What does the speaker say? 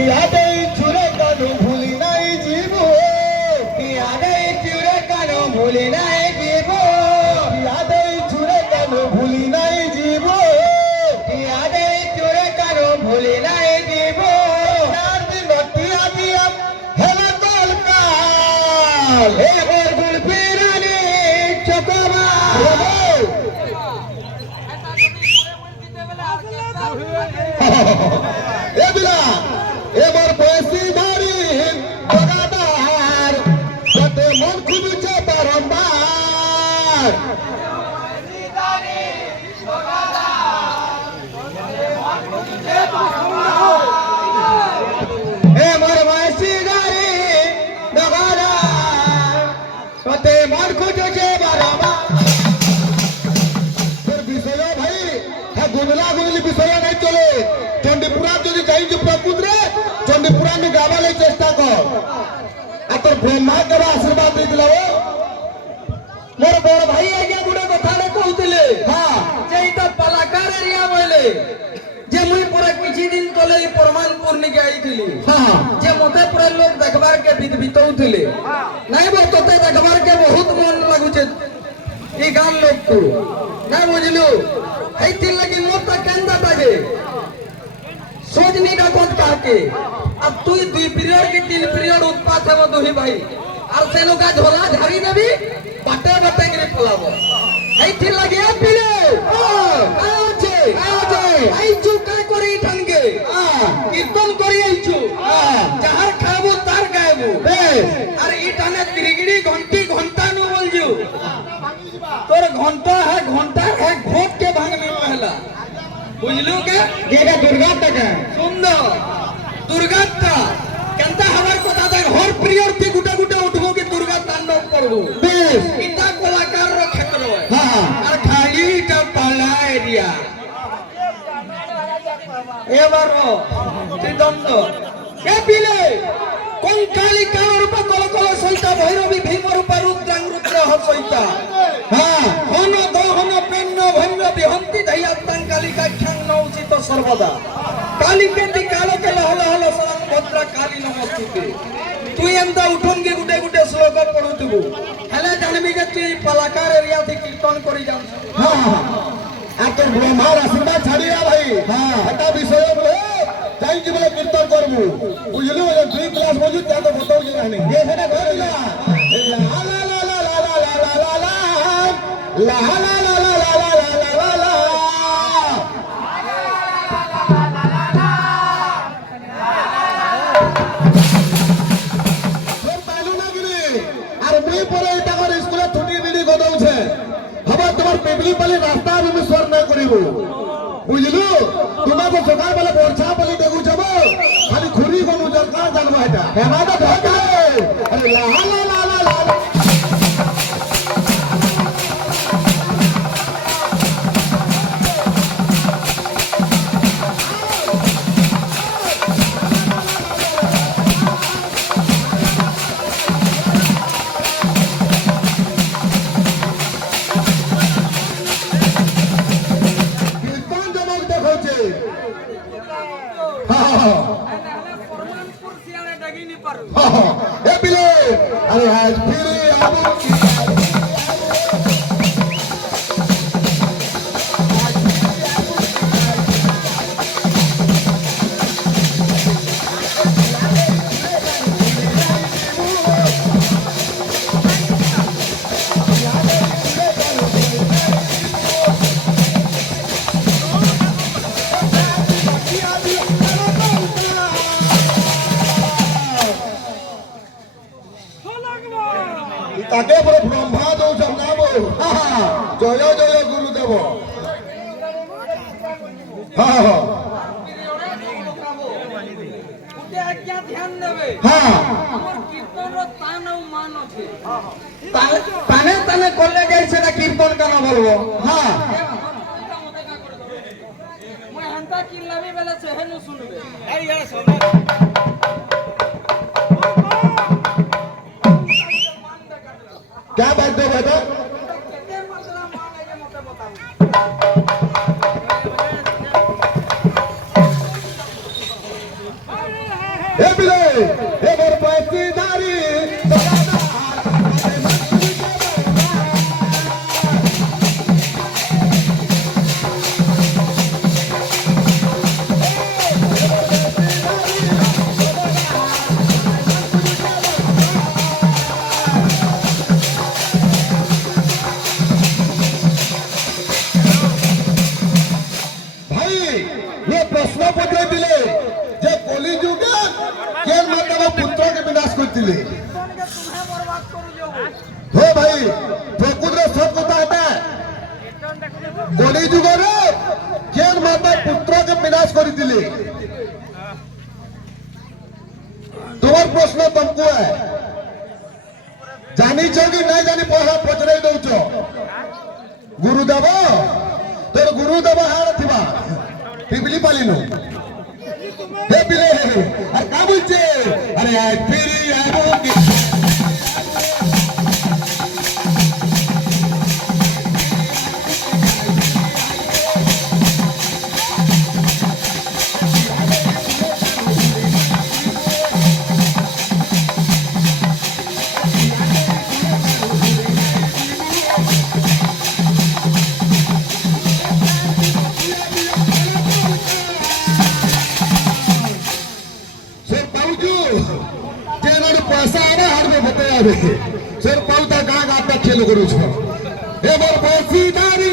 ইয়াদে চুরে কানু ভুলি নাই জীব ইয়াদে চুরে কানু ভুলি নাই জীব ইয়াদে চুরে কানু ভুলি নাই জীব ইয়াদে চুরে কানু ভুলি নাই জীব চার দিন টিয়া দিয়া হেলা কলকাল এবার গুলপি রানী চকবা এবার বয়সী ধারি বগাদার কতে মন খুঁজছে বারম্বার এবার বয়সী ধারি বগাদার কতে মন খুঁজছে বারম্বার বিষয় ভাই হ্যাঁ গুনলা গুনলি বিষয় নাই চলে চণ্ডীপুরা যদি চাইছি প্রকৃতরে চণ্ডীপুরা নি গাবালে চেষ্টা কর আর তোর ব্রহ্মা কেবা আশীর্বাদ ଦେଇଥିଲା মোর বড় ভাই আজ্ঞା গুড়ে কথারে কହୁଥିଲେ হ্যাঁ যে এটা পালাকার এরিয়া বলে যে মুই পরে কিছু দিন তলে পরমানপুর নিকে আইଥିଲି হ্যাঁ যে মতে পরে লোক দেখবার কে বিতৌଥିଲେ নাই বো তোতে দেখবার কে বহুত মন লাগুছে এই গান লোক তো না বুঝলু এইতির লাগি মোরটা কেন্দা থাকে सोजनी का कोट काके अब तू 2 पीरियड की 3 पीरियड उत्पात है वो दोही भाई और सेनो का झोला झाड़ी देबी बाटे बाटे गिरी फलाबो आई थिर लगे पीरे कायो छे आई चु का करी ठनगे कीर्तन करी आइछु जहार खाबो तार गायबो अरे ई टाने तिरिगिड़ी घंटी घंटा नु बोलजू तोर घंटा है घोट के भांगने पहला बुझलू के जेगा दुर्गाटा का सुंदर दुर्गाटा केनता हमार को दादा हर प्रियर ती गुटा गुटा उठबो के दुर्गा तांडव करबो बेस इता कलाकार रो क्षेत्र है हां और खाली ता पाला एरिया ए बारो त्रिदंड के पिले कंकाली काल रूप कल कल सहिता भैरवी भीम रूप रुद्रांग रुद्र ह सहिता हां हन दहन पेन्न भंग बिहंती धैयातां कालिका ख्यां नौचित सर्वदा कालिके ती कालो के लहल हल सरंग भद्रा काली नमस्ते तू एंदा उठन के गुटे गुटे श्लोक पढुतबु हेले जानबी के तू पलाकार एरिया थी कीर्तन करी जाऊ हां आके ब्रह्मार आशीर्वाद छाड़िया भाई हां हटा विषय बोले जाई कि बोले कीर्तन करबु बुझलु जे 3 क्लास बजु त्या तो बताऊ जे रहने ये सेटा कहला ला ला ला ला ला ला ला ला ला ला ला ला ला रास्ता स्वर न करू बुझलु तुम्हारे सकाल बेले वर्षा बोली देखु छब खाली खुरी को मुजर का जानबो एटा हेमा तो बहुत अरे ला ला ला ला ला अरे आज फिर ताके पर ब्रह्मा दो जमनाबो जय जय गुरुदेव हां हां उते आज्ञा ध्यान देबे हां हमर कीर्तन रो तान और मान अछि ताने ताने करले गई सेटा कीर्तन काना बोलबो हां मैं हंता किल्लाबी बेला सेहनु सुनबे अरे यार समय क्या बात दो बेटा कितने मतलब मान है के मते बताओ এ বিলে এ মোর পয়সিদারি ভাই ये प्रश्न पत्र दिले जे कली जुगे केन मतलब पुत्र के विनाश करतिले हो भाई प्रकृत रे सब कथा है कली जुगे रे केन मतलब पुत्र के विनाश करतिले तुम्हार प्रश्न तुमको है जानी छो कि नहीं जानी पहला पचराई दउछो गुरुदेव तोर गुरुदेव हार थिबा पिपली पालिनो हे पिले अरे का बोलछे अरे आय फिरी आबो की पैसा आवे हार में बताया सर पाउता गाँ गाँ तक खेल करू छो ए मोर बसीदारी